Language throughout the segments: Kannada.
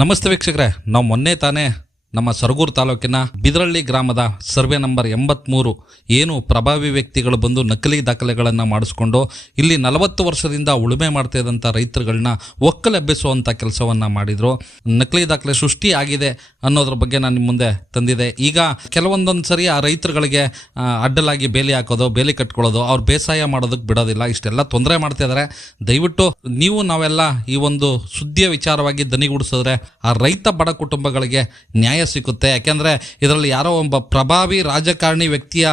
ನಮಸ್ತೆ ವೀಕ್ಷಕರೇ, ನಾವು ಮೊನ್ನೆ ತಾನೇ ನಮ್ಮ ಸರಗೂರು ತಾಲೂಕಿನ ಬಿದರಳ್ಳಿ ಗ್ರಾಮದ ಸರ್ವೆ ನಂಬರ್ 83 ಏನು ಪ್ರಭಾವಿ ವ್ಯಕ್ತಿಗಳು ಬಂದು ನಕಲಿ ದಾಖಲೆಗಳನ್ನು ಮಾಡಿಸ್ಕೊಂಡು ಇಲ್ಲಿ 40 ವರ್ಷದಿಂದ ಉಳುಮೆ ಮಾಡ್ತಾ ಇದ್ದಂಥ ರೈತರುಗಳನ್ನ ಒಕ್ಕಲೆಬ್ಬಿಸುವಂಥ ಕೆಲಸವನ್ನು ಮಾಡಿದರು. ನಕಲಿ ದಾಖಲೆ ಸೃಷ್ಟಿ ಆಗಿದೆ ಅನ್ನೋದ್ರ ಬಗ್ಗೆ ನಾನು ನಿಮ್ಮ ಮುಂದೆ ತಂದಿದೆ. ಈಗ ಕೆಲವೊಂದೊಂದು ಸರಿ ಆ ರೈತರುಗಳಿಗೆ ಅಡ್ಡಲಾಗಿ ಬೇಲಿ ಹಾಕೋದು, ಬೇಲಿ ಕಟ್ಕೊಳ್ಳೋದು, ಅವ್ರು ಬೇಸಾಯ ಮಾಡೋದಕ್ಕೆ ಬಿಡೋದಿಲ್ಲ, ಇಷ್ಟೆಲ್ಲ ತೊಂದರೆ ಮಾಡ್ತಾ ಇದ್ದಾರೆ. ದಯವಿಟ್ಟು ನೀವು ನಾವೆಲ್ಲ ಈ ಒಂದು ಸುದ್ದಿಯ ವಿಚಾರವಾಗಿ ದನಿಗೂಡಿಸಿದ್ರೆ ಆ ರೈತ ಬಡ ಕುಟುಂಬಗಳಿಗೆ ನ್ಯಾಯ ಸಿಗುತ್ತೆ. ಯಾಕೆಂದರೆ ಇದರಲ್ಲಿ ಯಾರೋ ಒಬ್ಬ ಪ್ರಭಾವಿ ರಾಜಕಾರಣಿ ವ್ಯಕ್ತಿಯ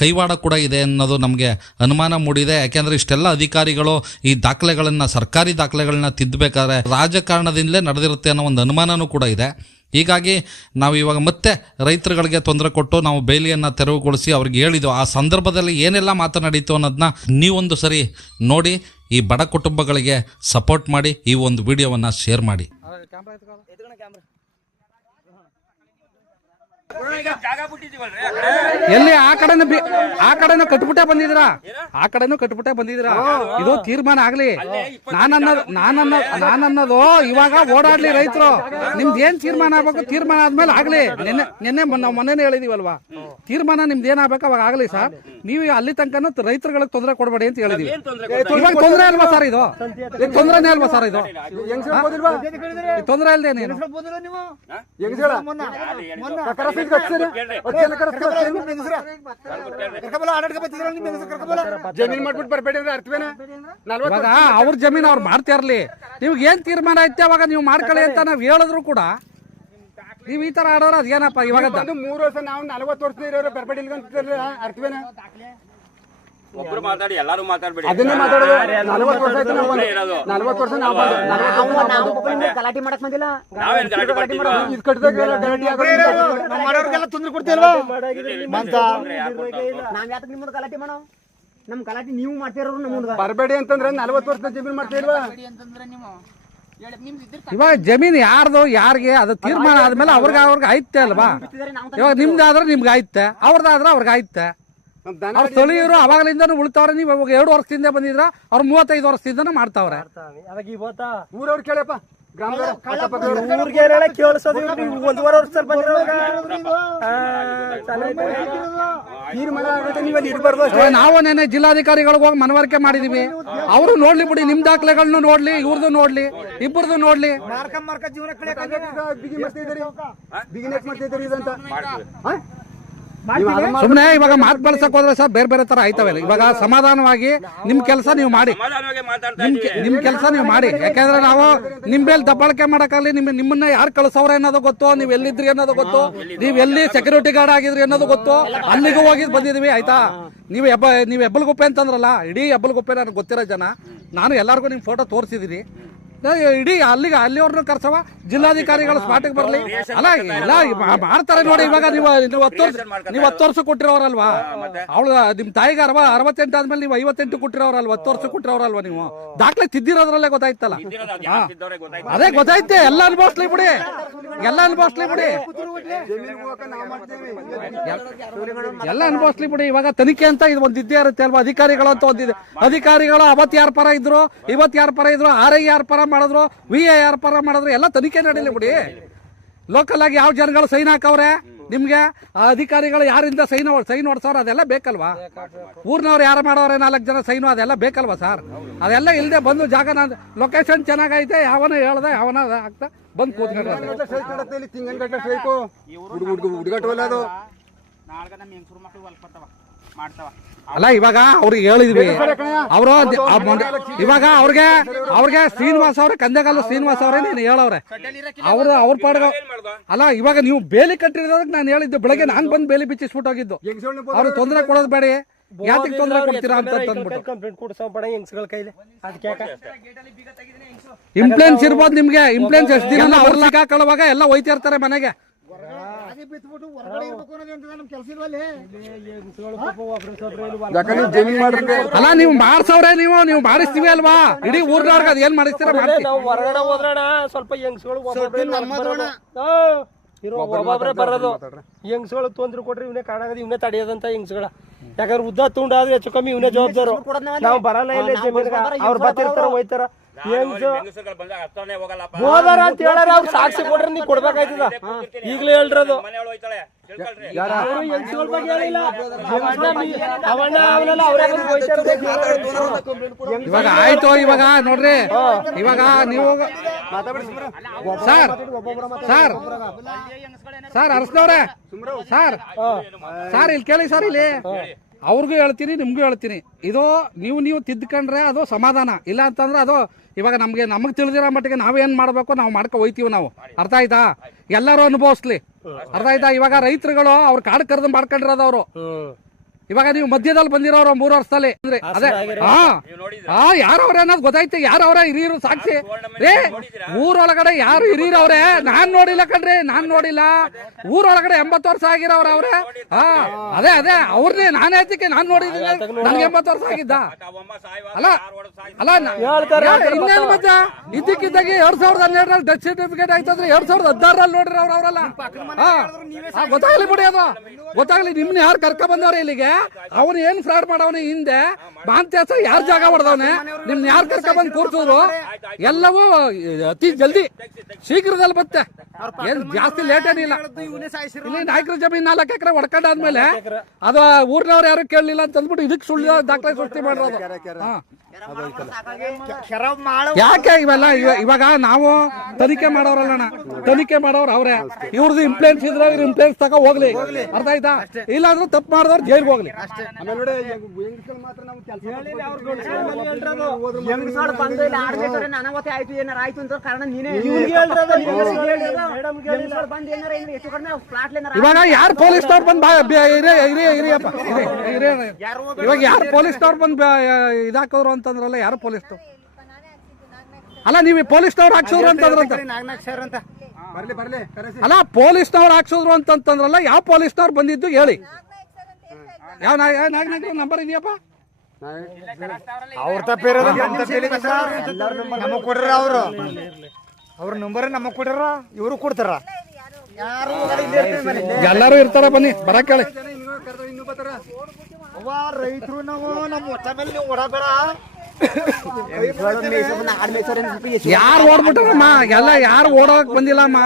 ಕೈವಾಡ ಕೂಡ ಇದೆ ಅನ್ನೋದು ನಮಗೆ ಅನುಮಾನ ಮೂಡಿದೆ. ಯಾಕೆಂದರೆ ಇಷ್ಟೆಲ್ಲ ಅಧಿಕಾರಿಗಳು ಈ ದಾಖಲೆಗಳನ್ನು, ಸರ್ಕಾರಿ ದಾಖಲೆಗಳನ್ನ ತಿದ್ದಬೇಕಾದ್ರೆ ರಾಜಕಾರಣದಿಂದಲೇ ನಡೆದಿರುತ್ತೆ ಅನ್ನೋ ಒಂದು ಅನುಮಾನನೂ ಕೂಡ ಇದೆ. ಹೀಗಾಗಿ ನಾವು ಇವಾಗ ಮತ್ತೆ ರೈತರುಗಳಿಗೆ ತೊಂದರೆ ಕೊಟ್ಟು ನಾವು ಬೇಲಿಯನ್ನು ತೆರವುಗೊಳಿಸಿ ಅವ್ರಿಗೆ ಹೇಳಿದ್ದು, ಆ ಸಂದರ್ಭದಲ್ಲಿ ಏನೆಲ್ಲ ಮಾತನಾಡಿತು ಅನ್ನೋದನ್ನ ನೀವೊಂದು ಸರಿ ನೋಡಿ ಈ ಬಡ ಕುಟುಂಬಗಳಿಗೆ ಸಪೋರ್ಟ್ ಮಾಡಿ ಈ ಒಂದು ವಿಡಿಯೋವನ್ನು ಶೇರ್ ಮಾಡಿ. ಎಲ್ಲಿ ಆ ಕಡೆನೂ ಕಟ್ಬಿಟ್ಟೆ ಬಂದಿದ್ದೀರಾ, ಇದು ತೀರ್ಮಾನ ಆಗ್ಲಿ. ನಾನನ್ನೋದು ಇವಾಗ ಓಡಾಡ್ಲಿ ರೈತರು. ನಿಮ್ದು ಏನ್ ತೀರ್ಮಾನ ಆಗ್ಬೇಕು, ತೀರ್ಮಾನ ಆದ್ಮೇಲೆ ಆಗ್ಲಿ. ನಿನ್ನೆ ಮೊನ್ನೆ ಹೇಳಿದೀವಲ್ವಾ, ತೀರ್ಮಾನ ನಿಮ್ದು ಏನಾಗಬೇಕು ಅವಾಗ ಆಗ್ಲಿ ಸರ್. ನೀವು ಅಲ್ಲಿ ತನಕ ರೈತರುಗಳಿಗೆ ತೊಂದರೆ ಕೊಡಬೇಡಿ ಅಂತ ಹೇಳಿದೀವಿ. ಇವಾಗ ತೊಂದರೆ ಅಲ್ವಾ ಸರ್, ಇದು ತೊಂದರೆನೇ ಅಲ್ವಾ ಸರ್, ಇದು ತೊಂದರೆ ಅಲ್ದೇನೆ. ಜಮೀನ್ ಮಾಡ್ಬಿಟ್ಟು ಬರ್ಬೇಡಿ ಅಂದ್ರೆ ಅರ್ಥವೇನ? ಇವಾಗ ಅವ್ರ ಜಮೀನು ಅವ್ರು ಮಾಡ್ತಾ ಇರ್ಲಿ, ನಿಮ್ಗೆ ಏನ್ ತೀರ್ಮಾನ ಐತೆ ಅವಾಗ ನೀವು ಮಾಡ್ಕೊಳ್ಳಿ ಅಂತ ನಾವ್ ಹೇಳಿದ್ರು ಕೂಡ ನೀವ್ ಈ ತರ ಆಡೋರು ಅದೇನಪ್ಪ. ಇವಾಗ 3 ವರ್ಷ ನಾವು 40 ವರ್ಷ ಇರೋರು ಬರ್ಬೇಡಿ ಅರ್ಥವೇನ? ಒಬ್ರು ಮಾತಾಡಿ ಎಲ್ಲಾರು ಮಾತಾಡ್ಬೇಡಿ. ಅದನ್ನೇ ಮಾತಾಡೋದು. 40 ವರ್ಷ ಆಯ್ತು ನಾವು 40 ವರ್ಷ ನಾವು ಗಲಾಟೆ ಮಾಡಕ್ ಬಂದಿಲ್ಲ. ನಾವೇನ್ ಗಲಾಟೆ ಮಾಡ್ತೀವಿ? ಇದು ಕಟ್ಟದಾಗ ಗಲಾಟೆ ಆಗೋದು ನಾವು ಮಾಡೋರ್ಗೆಲ್ಲ ತೊಂದರೆ ಕೊಡ್ತೀವಲ್ವಾ ಅಂತ. ನಾವ್ ಯಾಕೆ ನಿಮ್ಮದು ಗಲಾಟೆ ಮಾಡೋ? ನಮ್ ಗಲಾಟೆ ನೀವು ಮಾಡ್ತಿರೋರು ನಮ್ಮ ಮುಂದೆ ಬರ್ಬೇಡಿ ಅಂತಂದ್ರೆ 40 ವರ್ಷದ ಜಮೀನ್ ಮಾಡ್ತಾ ಇಲ್ವಾ? ಇವಾಗ ಜಮೀನ್ ಯಾರ್ದು ಯಾರಿಗೆ ಅದು ತೀರ್ಮಾನ ಆದ್ಮೇಲೆ ಅವ್ರಿಗೆ ಐತೆ ಅಲ್ವಾ. ಇವಾಗ ನಿಮ್ದಾದ್ರೆ ನಿಮ್ಗೆ ಐತೆ, ಅವ್ರದ್ದಾದ್ರೆ ಅವ್ರಿಗೆ ಐತೆ. ಅವ್ರ ಸ್ಥಳೀಯರು ಅವಾಗಲಿಂದ ಉಳ್ತಾವ್ರೆ. ನೀವು ಇವಾಗ 2 ವರ್ಷದಿಂದ ಬಂದಿದ್ರ, ಅವ್ರು 35 ವರ್ಷದಿಂದ ಮಾಡ್ತಾವ್ರೆ. ಊರವ್ರು ಕೇಳಪ್ಪ, ನಾವು ನೆನೆ ಜಿಲ್ಲಾಧಿಕಾರಿಗಳಿಗೆ ಹೋಗಿ ಮನವರಿಕೆ ಮಾಡಿದೀವಿ. ಅವರು ನೋಡ್ಲಿ ಬಿಡಿ, ನಿಮ್ ದಾಖಲೆಗಳನ್ನ ನೋಡ್ಲಿ, ಇವ್ರದ್ದು ನೋಡ್ಲಿ, ಇಬ್ಬರದು ನೋಡ್ಲಿ. ಸುಮ್ನೆ ಇವಾಗ ಮಾತು ಬಳಸಕ್ ಹೋದ್ರೆ ಸರ್ ಬೇರೆ ಬೇರೆ ತರ ಆಯ್ತವಲ್ಲ. ಇವಾಗ ಸಮಾಧಾನವಾಗಿ ನಿಮ್ ಕೆಲಸ ನೀವು ಮಾಡಿ, ನಿಮ್ ಕೆಲಸ ನೀವು ಮಾಡಿ. ಯಾಕಂದ್ರೆ ನಾವು ನಿಮ್ ಮೇಲೆ ದಬ್ಬಾಳಿಕೆ ಮಾಡಕ್ಕಾಗಲಿ, ನಿಮ್ಮನ್ನ ಯಾರು ಕಳ್ಸವ್ರ ಅನ್ನೋದು ಗೊತ್ತು, ನೀವ್ ಎಲ್ಲಿದ್ರಿ ಅನ್ನೋದು ಗೊತ್ತು, ನೀವ್ ಎಲ್ಲಿ ಸೆಕ್ಯೂರಿಟಿ ಗಾರ್ಡ್ ಆಗಿದ್ರಿ ಅನ್ನೋದು ಗೊತ್ತು. ಅಲ್ಲಿಗೂ ಹೋಗಿ ಬಂದಿದೀವಿ ಆಯ್ತಾ. ನೀವು ಹೆಬ್ಬಲ್ಗುಪ್ಪೆ ಅಂತಂದ್ರಲ್ಲ, ಇಡೀ ಹೆಬ್ಬಲ್ಗುಪ್ಪೆ ನನಗೆ ಗೊತ್ತಿರೋ ಜನ, ನಾನು ಎಲ್ಲಾರ್ಗು ನಿಮ್ ಫೋಟೋ ತೋರಿಸಿದೀನಿ. ಇಡೀ ಅಲ್ಲಿಯವ್ರನ್ನ ಕರ್ಸವ, ಜಿಲ್ಲಾಧಿಕಾರಿಗಳು ಸ್ಪಾಟಿಗೆ ಬರ್ಲಿ. ಅಲ್ಲ ಎಲ್ಲ ಮಾಡ್ತಾರೆ ನೋಡಿ. ಇವಾಗ ನೀವು 10 ವರ್ಷ ಕೊಟ್ಟಿರೋರಲ್ವಾ, ಅವಳು ನಿಮ್ ತಾಯಿಗೆ 68 ಆದ್ಮೇಲೆ ನೀವು 58 ಕೊಟ್ಟಿರೋರಲ್ವಾ, 10 ವರ್ಷ ಕೊಟ್ಟಿರೋರಲ್ವಾ. ನೀವು ದಾಖಲೆ ತಿದ್ದಿರೋದ್ರಲ್ಲೇ ಗೊತ್ತಾಯ್ತಲ್ಲ. ಅದೇ ಗೊತ್ತಾಯ್ತೆ. ಎಲ್ಲ ಅನ್ಭವಿಸ್ಲಿ ಬಿಡಿ, ಎಲ್ಲ ಅನ್ಭವಿಸ್ಲಿ ಬಿಡಿ. ಇವಾಗ ತನಿಖೆ ಅಂತ ಇದು ಒಂದು ಇದ್ದೇ ಇರುತ್ತೆ ಅಲ್ವಾ. ಅಧಿಕಾರಿಗಳು ಅಂತ ಒಂದಿದೆ. ಅಧಿಕಾರಿಗಳು ಅವತ್ತು ಯಾರ ಪರ ಇದ್ರು, ಇವತ್ತು ಯಾರ ಪರ ಇದ್ರು, RI ಯಾರ ಪರ ಮಾಡಿದ್ರು, VA ಯಾರ ಪರ ಮಾಡಿದ್ರು, ಎಲ್ಲ ತನಿಖೆ ನಡೀಲಿ ಬಿಡಿ. ಲೋಕಲ್ ಆಗಿ ಯಾವ ಜನಗಳು ಸೈನ್ ಹಾಕವ್ರೆ, ನಿಮ್ಗೆ ಆ ಅಧಿಕಾರಿಗಳು ಯಾರಿಂದ ಸೈನ್ ಹೊಡ್ಸವ್ರ, ಅದೆಲ್ಲ ಬೇಕಲ್ವಾ. ಊರ್ನವ್ರು ಯಾರು ಮಾಡೋರೆ 4 ಜನ ಸೈನು, ಅದೆಲ್ಲ ಬೇಕಲ್ವಾ ಸರ್. ಅದೆಲ್ಲ ಇಲ್ಲದೆ ಬಂದು ಜಾಗ ಲೊಕೇಶನ್ ಚೆನ್ನಾಗೈತೆ, ಯಾವನ ಹೇಳ್ದೆ ಯಾವನ ಆಗ್ತಾ ಬಂದು ಕೂತ್ಕೊಂಡ್ರೆ ಅಲ್ಲ. ಇವಾಗ ಅವ್ರಿಗೆ ಹೇಳಿದ್ವಿ, ಅವರು ಇವಾಗ ಅವ್ರಿಗೆ ಶ್ರೀನಿವಾಸ್ ಅವ್ರೆ, ಕಂದೆಗಾಲು ಶ್ರೀನಿವಾಸ್ ಅವ್ರೆ ನೀನು ಹೇಳವ್ರೆ, ಅವ್ರ ಪಾಡ್ಗ. ಅಲ್ಲ ಇವಾಗ ನೀವು ಬೇಲಿ ಕಟ್ಟಿರೋದಕ್ಕೆ ನಾನು ಹೇಳಿದ್ದು, ಬೆಳಗ್ಗೆ ನಾನು ಬಂದು ಬೇಲಿ ಬಿಚ್ಚಿಸ್ಬಿಟ್ಟು ಹೋಗಿದ್ದು. ಅವ್ರು ತೊಂದರೆ ಕೊಡೋದು ಬೇಡಿ, ಯಾತಿಗೆ ತೊಂದರೆ ಕೊಡ್ತೀರಾ ಅಂತ ಅಂದ್ಬಿಟ್ಟು. ಇಂಪ್ಲೆನ್ಸ್ ಇರ್ಬೋದು ನಿಮ್ಗೆ, ಇಂಪ್ಲೆನ್ಸ್ ಎಷ್ಟು ದಿನ ಅವ್ರು ಸಿಕ್ಕಾಕೊಳ್ಳುವಾಗ ಎಲ್ಲ ಹೋಯ್ತಾ ಇರ್ತಾರೆ ಮನೆಗೆ. ಅಲ್ಲ ನೀವು ಮಾಡ್ಸವ್ರೆ, ನೀವು ಮಾಡಿಸ್ತೀವಿ ಅಲ್ವಾ. ಇಡೀ ಊರ್ನವ್ರಿಗೆ ಅದ್ ಏನ್ ಮಾಡಿಸ್ತೀರ ಹೊರಗಡೆ ಹೋದ್ರಣ ಸ್ವಲ್ಪ ಹೆಂಗ್ಸ್ಗಳು ಒಬ್ಬೊಬ್ರೆ ಬರೋದು. ಹೆಂಗ್ಸ್ಗಳು ತೊಂದ್ರೆ ಕೊಟ್ರಿ ಇವನೇ ಕಾಣಾಗದ, ಇವನೇ ತಡೆಯೋದಂತ ಹೆಂಗ್ಸ್ಗಳ. ಯಾಕಂದ್ರೆ ಉದ್ದ ತುಂಡಾದ್ರೆ ಹೆಚ್ಚು ಕಮ್ಮಿ ಇವನೇ ಜವಾಬ್ದಾರು. ನಾವು ಬರಲ್ಲ ಇಲ್ಲ ಜಮೀನ್ಗ, ಅವ್ರು ಬರ್ತಿರ್ತಾರ ಹೋಯ್ತಾರ. ಹೆಂಗಸರುಗಳು ಬಂದಾಗ ಹತ್ರನೇ ಹೋಗಲ್ಲಪ್ಪ. ಹೋದಾರ ಅಂತ ಹೇಳಾರ ಅವ್ರು ಸಾಕ್ಷಿ ಕೊಟ್ರೆ ನೀ ಕೊಡ್ಬೇಕಾಯ್ತದ ಈಗಲೇ ಹೇಳ್ರದು ಮನೆಯೊಳಗೆ ಹೋಯ್ತಾಳೆ ತಿಳ್ಕೊಳ್ರಿ. ಅವರು ಹೆಂಗಸ್ಗಳ ಬಗ್ಗೆ ಹೇಳಿಲ್ಲ ಅವಣ್ಣ ಅವನೆಲ್ಲ ಅವರೇ ಇವಾಗ ಆಯ್ತು. ಇವಾಗ ನೋಡ್ರಿ, ಇವಾಗ ನೀವು ಸರ್ ಸರ್ ಸರ್ ಅರಸ್ನವ್ರೆ ಸರ್ ಸರ್ ಇಲ್ಲಿ ಕೇಳಿ ಸರ್, ಇಲ್ಲಿ ಅವ್ರಿಗೂ ಹೇಳ್ತೀನಿ ನಿಮ್ಗೂ ಹೇಳ್ತೀನಿ, ಇದು ನೀವು ತಿದ್ಕೊಂಡ್ರೆ ಅದು ಸಮಾಧಾನ, ಇಲ್ಲ ಅಂತಂದ್ರೆ ಅದು ಇವಾಗ ನಮಗೆ ತಿಳಿದಿರೋ ಮಟ್ಟಿಗೆ ನಾವೇನ್ ಮಾಡ್ಬೇಕು ನಾವು ಮಾಡ್ಕೊ ಹೋಯ್ತೀವಿ ನಾವು. ಅರ್ಥ ಆಯ್ತಾ? ಎಲ್ಲರೂ ಅನುಭವಿಸ್ಲಿ. ಅರ್ಥ ಆಯ್ತಾ? ಇವಾಗ ರೈತರುಗಳು ಅವ್ರ ಕಾಡು ಕರೆದು ಮಾಡ್ಕೊಂಡಿರೋದು ಅವರು. ಇವಾಗ ನೀವು ಮಧ್ಯದಲ್ಲಿ ಬಂದಿರೋರು 3 ವರ್ಷದಲ್ಲಿ ಅಂದ್ರೆ ಅದೇ ಯಾರವ್ರೆ ಅನ್ನೋದು ಗೊತ್ತಾಯ್ತು. ಯಾರವ್ರೆ ಹಿರಿಯರು ಸಾಕ್ಷಿ ರೇ? ಊರೊಳಗಡೆ ಯಾರು ಹಿರಿಯರು ಅವ್ರೆ? ನಾನ್ ನೋಡಿಲ್ಲ ಕಣ್ರಿ, ನಾನ್ ನೋಡಿಲ್ಲ. ಊರೊಳಗಡೆ 80 ವರ್ಷ ಆಗಿರೋವ್ರ ಅವ್ರೆ. ಅದೇ ಅವ್ರನ್ನೇ ನಾನ್ ಹೇಳ್ತಿಕ್ಕೆ ನಾನ್ ನೋಡಿದ್ದೀನಿ. ನನ್ಗೆ 80 ವರ್ಷ ಆಗಿದ್ದ ಅಲ್ಲ ಇನ್ನೇನು ಮತ್ತ ಇದ್ದಕ್ಕಿದ್ದಾಗೆ 2012 ಡೆತ್ ಸರ್ಟಿಫಿಕೇಟ್ ಆಯ್ತಂದ್ರೆ 2016 ನೋಡ್ರಿ ಅವ್ರಲ್ಲ. ಗೊತ್ತಾಗ್ಲಿ ಬಿಡಿ, ಅದು ಗೊತ್ತಾಗ್ಲಿ. ನಿಮ್ನ ಯಾರು ಕರ್ಕ ಬಂದವ್ರೆ ಇಲ್ಲಿಗೆ? ಅವನು ಏನ್ ಫ್ರಾಡ್ ಮಾಡವನೆ ಹಿಂದೆ ಮಾಂತ್ಯಾಸ ಯಾರ್ ಜಾಗ ಹೊಡೆದವನೆ? ನಿಮ್ನ ಯಾರು ಕರ್ಕ ಬಂದ್ ಕೂರ್ಸಿದ್ರು? ಎಲ್ಲವೂ ಅತಿ ಜಲ್ದಿ ಶೀಘ್ರದಲ್ಲಿ ಬರುತ್ತೆ, ಏನ್ ಜಾಸ್ತಿ ಲೇಟ್ ಏನಿಲ್ಲ. ಇಲ್ಲಿ ನಾಯಕರ ಜಮೀನ್ 4 ಎಕರೆ ಹೊಡ್ಕೊಂಡಾದ್ಮೇಲೆ ಅದು ಊರ್ನವ್ರು ಯಾರು ಕೇಳಲಿಲ್ಲ ಅಂತ ಅಂದ್ಬಿಟ್ಟು ಇದಕ್ಕೆ ಸುಳ್ಳು ದಾಖಲೆ ಸೃಷ್ಟಿ ಮಾಡಿರೋದು. ಯಾಕೆ ಇವೆಲ್ಲ? ಇವಾಗ ನಾವು ತನಿಖೆ ಮಾಡೋರಲ್ಲಣ್ಣ, ತನಿಖೆ ಮಾಡೋರು ಅವ್ರೆ. ಇವ್ರದ್ದು ಇಂಪ್ಲೇನ್ಸ್ ಇದ್ರೆ ಇವ್ರ ಇಂಪ್ಲೇನ್ಸ್ ತಗೋ ಹೋಗ್ಲಿ. ಅರ್ಥ ಆಯ್ತಾ? ಇಲ್ಲಾಂದ್ರೆ ತಪ್ಪು ಮಾಡಿದವ್ರು ಜೈಲ್ಗೆ ಹೋಗ್ಲಿ. ಆಯ್ತು ಏನಾರ ಆಯ್ತು ಅಂತ ಕಾರಣ ನೀನೇ ಇವಾಗ ಯಾರು ಪೊಲೀಸ್ನವ್ರು ಬಂದ್ ಇವಾಗ ಯಾರು ಪೊಲೀಸ್ನವ್ರು ಬಂದ್ ಇದಾಕೋರು ಅಂತಂದ್ರಲ್ಲ, ಯಾರು ಪೊಲೀಸ್ನವ್ರು ಅಲ್ಲ, ನೀವು ಪೊಲೀಸ್ನವ್ರು ಹಾಕ್ಸೋರು ಅಂತಂದ್ರಂತ ಅಲ್ಲ, ಪೊಲೀಸ್ನವ್ರು ಹಾಕ್ಸೋದ್ರು ಅಂತಂದ್ರಲ್ಲ, ಯಾವ ಪೊಲೀಸ್ನವ್ರು ಬಂದಿದ್ದು ಹೇಳಿ? ಯಾವ ನಂಬರ್ ಇದೆಯಪ್ಪ? ಅವ್ರ ತಪ್ಪಿರೋದು ನಮಗ್ ಕೊಡ್ರ, ಅವ್ರ ನಂಬರ್ ನಮಗ್ ಕೊಡ್ರ, ಇವರು ಕೊಡ್ತಾರ. ಎಲ್ಲರೂ ಇರ್ತಾರ, ಬನ್ನಿ ಬರಕ್ ಹೇಳಿ. ರೈತರು ನಾವು ನಮ್ಮ ಹೊತ್ತ ಮೇಲೆ ನೀವು ಓಡಬೇಡ. ಯಾರು ಓಡ್ಬಿಟ್ಟಾರಮ್ಮ? ಎಲ್ಲ ಯಾರು ಓಡೋಕ್ ಬಂದಿಲ್ಲಮ್ಮ.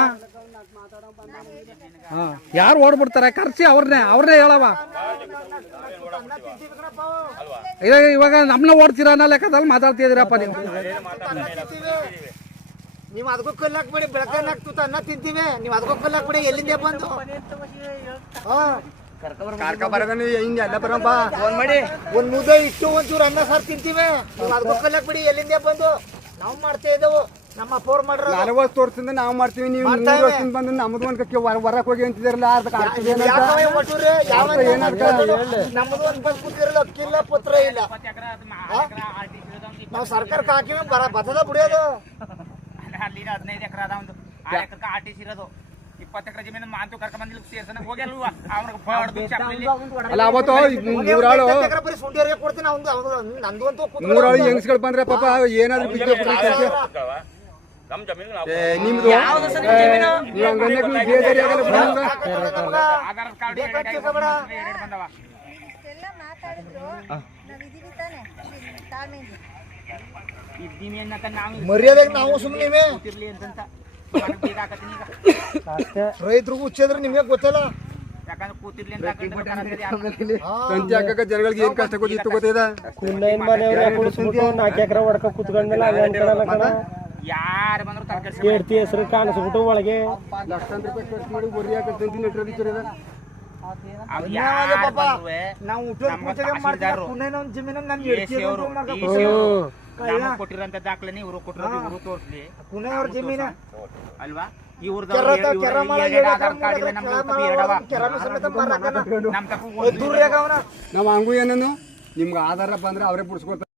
ಯಾರು ಓಡ್ಬಿಡ್ತಾರೆ? ಕರ್ಸಿ ಅವ್ರನ್ನೇ ಹೇಳವ. ಇವಾಗ ನಮ್ನ ಓಡ್ತೀರ ಅನ್ನೋ ಲೆಕ್ಕದಲ್ಲಿ ಮಾತಾಡ್ತಿದ್ದೀರಪ್ಪ ನೀವು. ನೀವು ಅದಕ್ಕೂ ಕಲ್ಲಾಕ್ ಬಿಡಿ, ಬೆಳಕನ್ನ ಹಾಕ್ತುತ್ತ ಅನ್ನ ತಿಂತೀವಿ. ನೀವು ಅದಕ್ಕೂ ಕಲ್ಲಾಕ್ ಬಿಡಿ, ಎಲ್ಲಿಂದ ಬಂದು ಕಾರ್ಕ ಬರೋದ ಹಿಂಗೆ ಎಲ್ಲ ಬರಪ್ಪ. ಫೋನ್ ಮಾಡಿ ಒಂದ್ ಮುದ್ದೆ ಇಟ್ಟು ಒಂಚೂರು ಅನ್ನ ಸಾರು ತಿಂತೀವಿ. ನೀವು ಅದಕ್ಕೂ ಕಲ್ಲಾಕ್ ಬಿಡಿ, ಎಲ್ಲಿಂದ ಬಂದು ನಾವು ಮಾಡ್ತಾ ಇದ್ದೇವು. ನಮ್ಮ ಅಪ್ಪ ಅವ್ರು ಮಾಡ್ರ 40 ವರ್ಷದಿಂದ ನಾವು ಮಾಡ್ತೀವಿ. ನೀವು 3 ವರ್ಷದಿಂದ ಬಂದು ನಮ್ದು ಒಂದಕ್ಕೆ ಹೊರಕ್ ಹೋಗಿ ಅಂತಿದಾರಲ್ಲ, ನಮ್ಮದು ಒಂದ್ ಬಂದ್ ಕೂತಿರಲ್ಲ, ಅಕ್ಕಿಲ್ಲ ಪತ್ರ ಇಲ್ಲ. ನಾವು ಸರ್ಕಾರಕ್ಕೆ ಹಾಕಿವಿ ಬರ್ತದ ಬಿಡಿಯೋದು. ಅಲ್ಲಿ 15 ಎಕರೆ ಅದ, ಒಂದು 6 ಎಕರೆ ಆರ್ಟಿಸಿ ಇರೋದು, 20 ಎಕರೆ ಜಮೀನು ಮಾಂತು ಕರ್ಕೊಂಡ್ ಬಂದಿಲ್ಲ ಸೇರ್ಸನ ಹೋಗಿ ಅಲ್ವಾ ಅಲ್ಲ. ಅವತ್ತು 3 ಆಳು ಬರೀ ಸುಂಡಿಯರಿಗೆ ಕೊಡ್ತೀನಿ. ನಂದು ಅಂತೂ 3 ಆಳು ಹೆಂಗಸ್ಗಳು ಬಂದ್ರೆ ಪಾಪ ಏನಾದ್ರು ಬಿದ್ದು ನಮ್ ಜಮೀನು ನಿಮ್ದು ಆಧಾರ್ ಕಾರ್ಡ್ 2 ಬಂದವ. ಮರ್ಯಾದೆಗೆ ನಾವು ಸುಮ್ಮನೆ ರೈತರಿಗೂ ಹುಚ್ಚಿದ್ರೆ ನಿಮ್ಗೆ ಗೊತ್ತಿಲ್ಲ. ಸಂಜೆ ಹಾಕಕ ಜನಗಳಿಗೆ ಏನ್ ಕಷ್ಟ ಗೊತ್ತಿತ್ತು ಗೊತ್ತಿದ. 4 ಎಕರೆ ಹೊಡ್ಕ ಕುತ್ಕೊಂಡಲ್ಲ ಯಾರು ಬಂದ್ರು ಕೇಳ್ತಿ ಹೆಸರು ಕಾಣಿಸ್ಬಿಟ್ಟು ಒಳಗೆ ಲಕ್ಷಾಂತರ ರೂಪಾಯಿ ಖರ್ಚು ಮಾಡಿ ಬರೀ ಹಾಕಂತ ನಾವು ಕೊಟ್ಟಿರಂತ ದಾಖಲೆ ಇವರು ಕೊಟ್ಟಿರೋದು ಇವರು ತೋರಿಸ್ಲಿ ಅವ್ರ ಜಮೀನ ಅಲ್ವಾ? ನಾವು ಹಂಗು ಏನನ್ನು ನಿಮ್ಗೆ ಆಧಾರ ಬಂದ್ರೆ ಅವರೇ ಬಿಡ್ಸ್ಕೊಳ್ತಾರೆ.